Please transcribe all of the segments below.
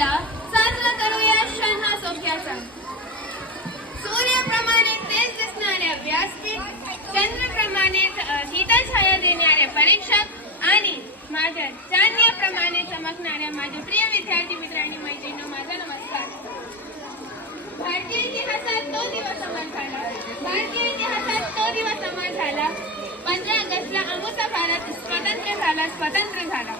चला साजरा करूया क्षण हा सौख्याचा. सूर्याप्रमाणे तेज दिसणाऱ्या व्यासपीठ, चंद्राप्रमाणे शीतछाया देणारे परीक्षक आणि माझ्या चांदण्याप्रमाणे चमकणाऱ्या माझे प्रिय विद्यार्थी मित्रांनी मैत्रिणी, माझा नमस्कार. भारतीय इतिहासात तो दिवस अमर झाला. भारतीय इतिहासात तो दिवस अमर झाला. 15 ऑगस्टला अमूचा भारत स्वतंत्र झाला.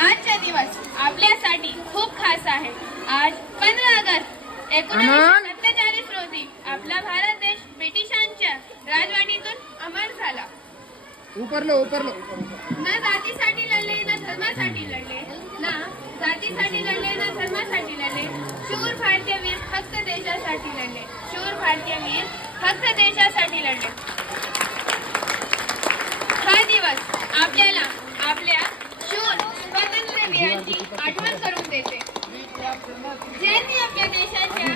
आजचा दिवस आपल्यासाठी खूप खास आहे. आज 15 ऑगस्ट 1947 रोजी आपला भारत देश ब्रिटिशांच्या राजवटीतून अमर झाला. ना जातीसाठी लढले, ना धर्मासाठी लढले, ना जातीसाठी लढले, ना धर्मासाठी लढले. शूर भारतीय वीर फक्त देशासाठी लढले. शूर भारतीय वीर फक्त देशासाठी लढले. हा दिवस आपल्याला आपल्या शूर स्वातंत्र्य वीरांची आठवण करून देते, ज्यांनी आपल्या देशाला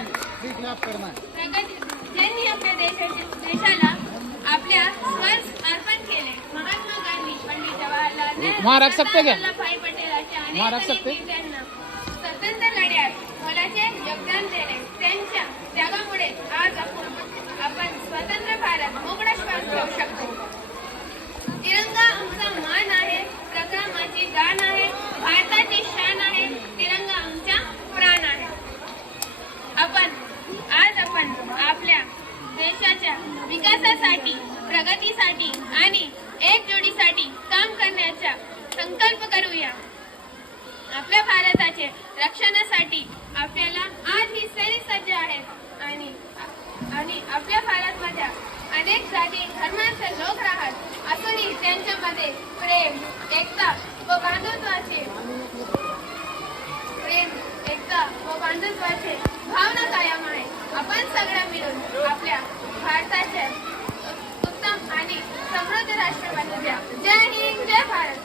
आपल्या स्वर्ग अर्पण केले. महात्मा गांधी, पंडित जवाहरलाल नेहरू, वल्लभभाई पटेलांच्या अनेक नेत्यांना स्वतंत्र लढ्यात मोलाचे योगदान दिले. त्यांच्या त्यागामुळे आज आपण स्वतंत्र भारत मोकळा श्वास घेऊ शकतो. तिरंगा आमचा मान आहे, प्रक्रमाची जाण आहे, भारताची शान आहे. तिरंगा आमचा प्राण आहे. आज आपण आपल्या देशाच्या विकासासाठी, प्रगतीसाठी आणि एकजुटीसाठी काम करण्याचा संकल्प करूया. आपल्या भारताचे रक्षणासाठी आपल्याला आज ही सैनिक सज्ज आहेत आणि आपल्या भारतमध्ये अनेक जाती धर्मांचे लोक राहत असूनही त्यांच्यामध्ये प्रेम, एकता व बांधुत्वाचे भावना कायम आहे. आपण सगळ्या मिळून आपल्या भारताचे उत्तम आणि समृद्ध राष्ट्र बनवूया. जय हिंद, जय भारत.